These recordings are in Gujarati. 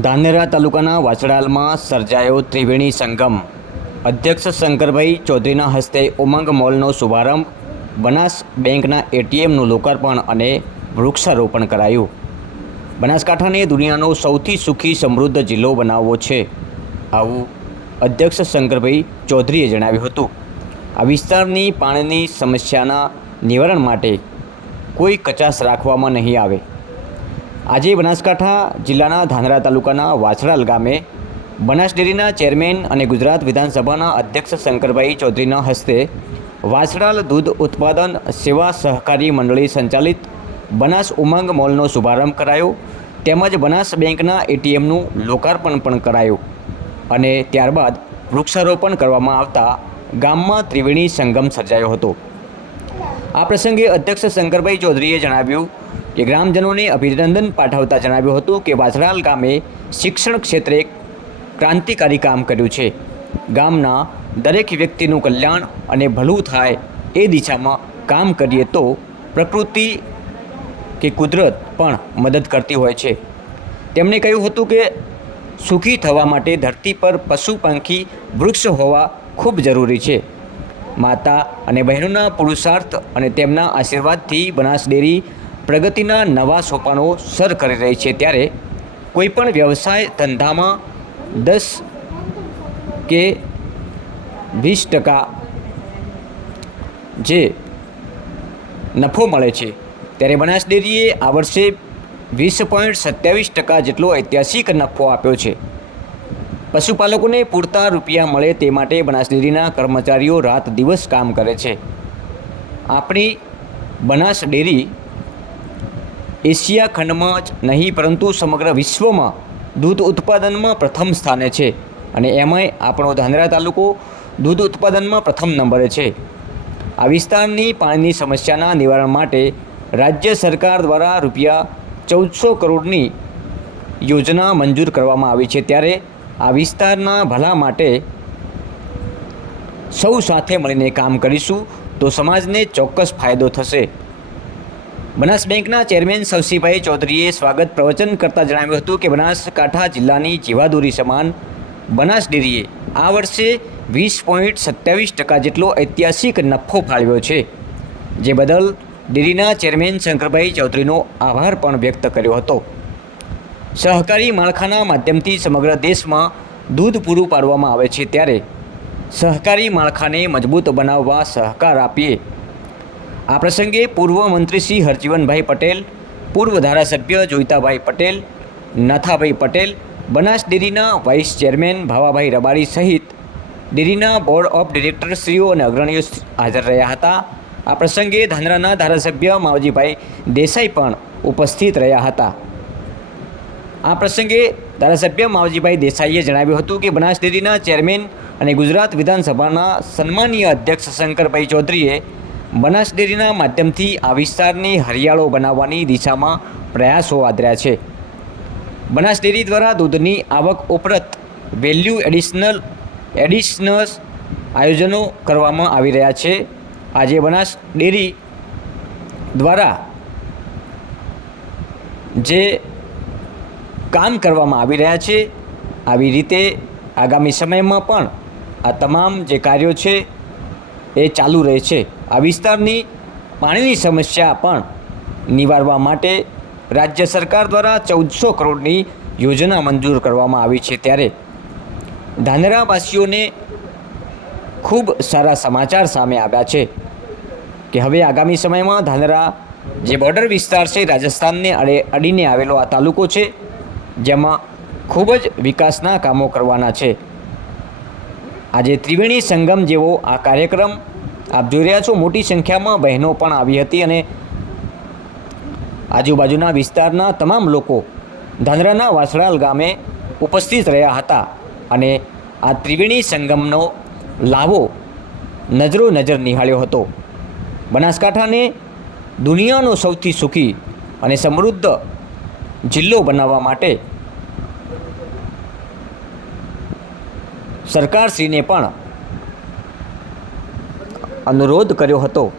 ધાનેરા તાલુકાના વાછડાલમાં સર્જાયો ત્રિવેણી સંગમ. અધ્યક્ષ શંકરભાઈ ચૌધરીના હસ્તે ઉમંગ મોલનો શુભારંભ, બનાસ બેંકના એટીએમનું લોકાર્પણ અને વૃક્ષારોપણ કરાયું. બનાસકાંઠાને દુનિયાનો સૌથી સુખી સમૃદ્ધ જિલ્લો બનાવવો છે. આવું અધ્યક્ષ શંકરભાઈ ચૌધરીએ જણાવ્યું હતું. આ વિસ્તારની પાણીની સમસ્યાના નિવારણ માટે કોઈ કચાશ રાખવામાં નહીં આવે. આજે બનાસકાંઠા જિલ્લાના ધાંધરા તાલુકાના વાછડાલ ગામે બનાસ ડેરીના ચેરમેન અને ગુજરાત વિધાનસભાના અધ્યક્ષ શંકરભાઈ ચૌધરીના હસ્તે વાછડાલ દૂધ ઉત્પાદન સેવા સહકારી મંડળી સંચાલિત બનાસ ઉમંગ મોલનો શુભારંભ કરાયો. તેમજ બનાસ બેંકના એટીએમનું લોકાર્પણ પણ કરાયું અને ત્યારબાદ વૃક્ષારોપણ કરવામાં આવતા ગામમાં ત્રિવેણી સંગમ સર્જાયો હતો. આ પ્રસંગે અધ્યક્ષ શંકરભાઈ ચૌધરીએ જણાવ્યું કે ગ્રામજનોને અભિનંદન પાઠવતા જણાવ્યું હતું કે વાજરાલ ગામે શિક્ષણ ક્ષેત્રે ક્રાંતિકારી કામ કર્યું છે. ગામના દરેક વ્યક્તિનું કલ્યાણ અને ભલું થાય એ દિશામાં કામ કરીએ તો પ્રકૃતિ કે કુદરત પણ મદદ કરતી હોય છે. તેમણે કહ્યું હતું કે સુખી થવા માટે ધરતી પર પશુ પંખી વૃક્ષ હોવા ખૂબ જરૂરી છે. માતા અને બહેનોના પુરુષાર્થ અને તેમના આશીર્વાદથી બનાસ ડેરી પ્રગતિના નવા સોપાનો સર કરી રહી છે ત્યારે કોઈપણ વ્યવસાય ધંધામાં દસ કે વીસ ટકા જે નફો મળે છે ત્યારે બનાસ ડેરીએ આ વર્ષે વીસ પોઈન્ટ સત્યાવીસ ટકા જેટલો ઐતિહાસિક નફો આપ્યો છે. પશુપાલકોને પૂરતા રૂપિયા મળે તે માટે બનાસ ડેરીના કર્મચારીઓ રાત દિવસ કામ કરે છે. આપણી બનાસ ડેરી એશિયા ખંડમાં જ નહીં, પરંતુ સમગ્ર વિશ્વમાં દૂધ ઉત્પાદનમાં પ્રથમ સ્થાને છે. અને એમાંય આપણો ધાંધરા તાલુકો દૂધ ઉત્પાદનમાં પ્રથમ નંબરે છે. આ વિસ્તારની પાણીની સમસ્યાના નિવારણ માટે રાજ્ય સરકાર દ્વારા રૂપિયા ચૌદસો કરોડની યોજના મંજૂર કરવામાં આવી છે. ત્યારે આ વિસ્તારના ભલા માટે સૌ સાથે મળીને કામ કરીશું તો સમાજને ચોક્કસ ફાયદો થશે. બનાસ બેંકના ચેરમેન સવસીભાઈ ચૌધરીએ સ્વાગત પ્રવચન કરતાં જણાવ્યું હતું કે બનાસકાંઠા જિલ્લાની જીવાદોરી સમાન બનાસ ડેરીએ આ વર્ષે વીસ પોઈન્ટ સત્યાવીસ ટકા જેટલો ઐતિહાસિક નફો ફાળવ્યો છે. જે બદલ ડેરીના ચેરમેન શંકરભાઈ ચૌધરીનો આભાર પણ વ્યક્ત કર્યો હતો. સહકારી માળખાના માધ્યમથી સમગ્ર દેશમાં દૂધ પૂરું પાડવામાં આવે છે ત્યારે સહકારી માળખાને મજબૂત બનાવવા સહકાર આપીએ આ પ્રસંગે પૂર્વ મંત્રી શ્રી હરજીવનભાઈ પટેલ, પૂર્વ ધારાસભ્ય જોઈતાભાઈ પટેલ, નાથાભાઈ પટેલ, બનાસ ડેરીના વાઇસ ચેરમેન ભાવાભાઈ રબારી સહિત ડેરીના બોર્ડ ઓફ ડિરેક્ટરશ્રીઓ અને અગ્રણીઓ હાજર રહ્યા હતા. આ પ્રસંગે ધાંધ્રાના ધારાસભ્ય માવજીભાઈ દેસાઈ પણ ઉપસ્થિત રહ્યા હતા. આ પ્રસંગે ધારાસભ્ય માવજીભાઈ દેસાઈએ જણાવ્યું હતું કે બનાસ ડેરીના ચેરમેન અને ગુજરાત વિધાનસભાના સન્માનીય અધ્યક્ષ શંકરભાઈ ચૌધરીએ બનાસ ડેરીના માધ્યમથી આ વિસ્તારની હરિયાળો બનાવવાની દિશામાં પ્રયાસો આદર્યા છે. બનાસ ડેરી દ્વારા દૂધની આવક ઉપરત વેલ્યુ એડિશનલ એડિશનલ આયોજનો કરવામાં આવી રહ્યા છે. આજે બનાસ ડેરી દ્વારા જે કામ કરવામાં આવી રહ્યા છે, આવી રીતે આગામી સમયમાં પણ આ તમામ જે કાર્યો છે એ ચાલુ રહે છે. આ વિસ્તારની પાણીની સમસ્યા પણ નિવારવા માટે રાજ્ય સરકાર દ્વારા ચૌદસો કરોડની યોજના મંજૂર કરવામાં આવી છે ત્યારે ધાનેરાવાસીઓને ખૂબ સારા સમાચાર સામે આવ્યા છે કે હવે આગામી સમયમાં ધાનેરા જે બોર્ડર વિસ્તાર છે, રાજસ્થાનને અડે, અડીને આવેલો આ તાલુકો છે, જેમાં ખૂબ જ વિકાસના કામો કરવાના છે. આજે ત્રિવેણી સંગમ જેવો આ કાર્યક્રમ આપ જોઈ રહ્યા છો, મોટી સંખ્યામાં બહેનો પણ આવી હતી અને આજુબાજુના વિસ્તારના તમામ લોકો ધાંધ્રાના વાસડાલ ગામે ઉપસ્થિત રહ્યા હતા અને આ ત્રિવેણી સંગમનો લાવો નજરો નજર નિહાળ્યો હતો. બનાસકાંઠાને દુનિયાનો સૌથી સુખી અને સમૃદ્ધ જિલ્લો બનાવવા માટે સરકારશ્રીને પણ અનુરોધ કર્યો હતો.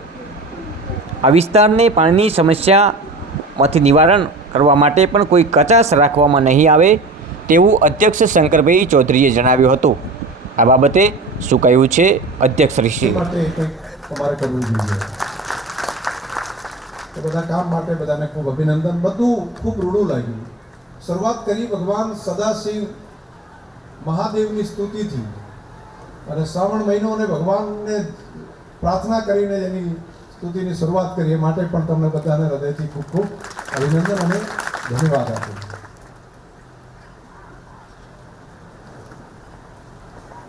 આ વિસ્તારને પાણીની સમસ્યામાંથી નિવારણ કરવા માટે પણ કોઈ કચાશ રાખવામાં નહીં આવે તેવું અધ્યક્ષ શંકરભાઈ ચૌધરીએ જણાવ્યું હતું. આ બાબતે શું કહ્યું છે અધ્યક્ષ ઋષિ? બધા કામ માટે બધાને ખૂબ અભિનંદન. બધું ખૂબ રૂડું લાગ્યું. શરૂઆત કરી ભગવાન સદાશિવ મહાદેવની સ્તુતિથી. અને શ્રાવણ મહિનો અને ભગવાનને પ્રાર્થના કરીને એની સ્તુતિની શરૂઆત કરીએ. માટે પણ તમને બધાને હૃદયથી ખૂબ ખૂબ અભિનંદન અને ધન્યવાદ આપું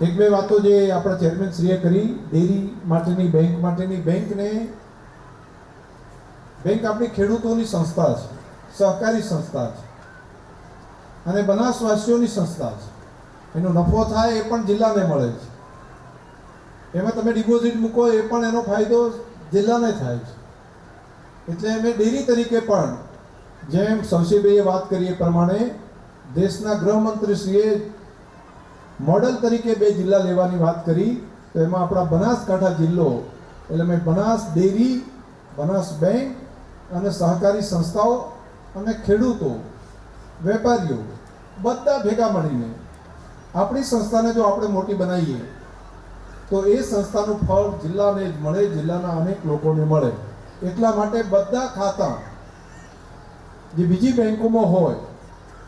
એક બે વાતો જે આપણા ચેરમેન શ્રીએ કરી, ડેરી માટેની, બેંક માટેની. બેંકને, બેંક આપણી ખેડૂતોની સંસ્થા છે, સહકારી સંસ્થા છે, અને બનાસવાસીઓની સંસ્થા છે. એનો નફો થાય એ પણ જિલ્લાને મળે છે. એમાં તમે ડિપોઝિટ મૂકો, એ પણ એનો ફાયદો જિલ્લાને થાય છે. એટલે અમે ડેરી તરીકે પણ જેમ શવશીભાઈએ વાત કરી એ પ્રમાણે દેશના ગૃહમંત્રીશ્રીએ મોડલ તરીકે બે જિલ્લા લેવાની વાત કરી, તો એમાં આપણા બનાસકાંઠા જિલ્લો, એટલે મેં બનાસ ડેરી, બનાસ બેંક અને સહકારી સંસ્થાઓ અને ખેડૂતો, વેપારીઓ બધા ભેગા મળીને આપણી સંસ્થાને જો આપણે મોટી બનાવીએ તો એ સંસ્થાનું ફળ જિલ્લાને જ મળે, જિલ્લાના અનેક લોકોને મળે. એટલા માટે બધા ખાતા જે બીજી બેંકોમાં હોય,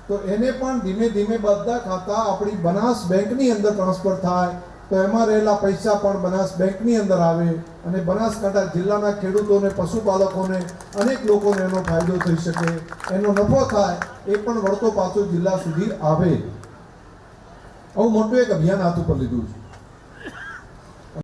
તો એને પણ ધીમે ધીમે બધા ખાતા આપણી બનાસ બેંકની અંદર ટ્રાન્સફર થાય, તો એમાં રહેલા પૈસા પણ બનાસ બેંકની અંદર આવે અને બનાસકાંઠા જિલ્લાના ખેડૂતોને, પશુપાલકોને, અનેક લોકોને એનો ફાયદો થઈ શકે. એનો નફો થાય, એ પણ વળતો પાછો જિલ્લા સુધી આવે. આવું મોટું એક અભિયાન હાથ ઉપર લીધું છે.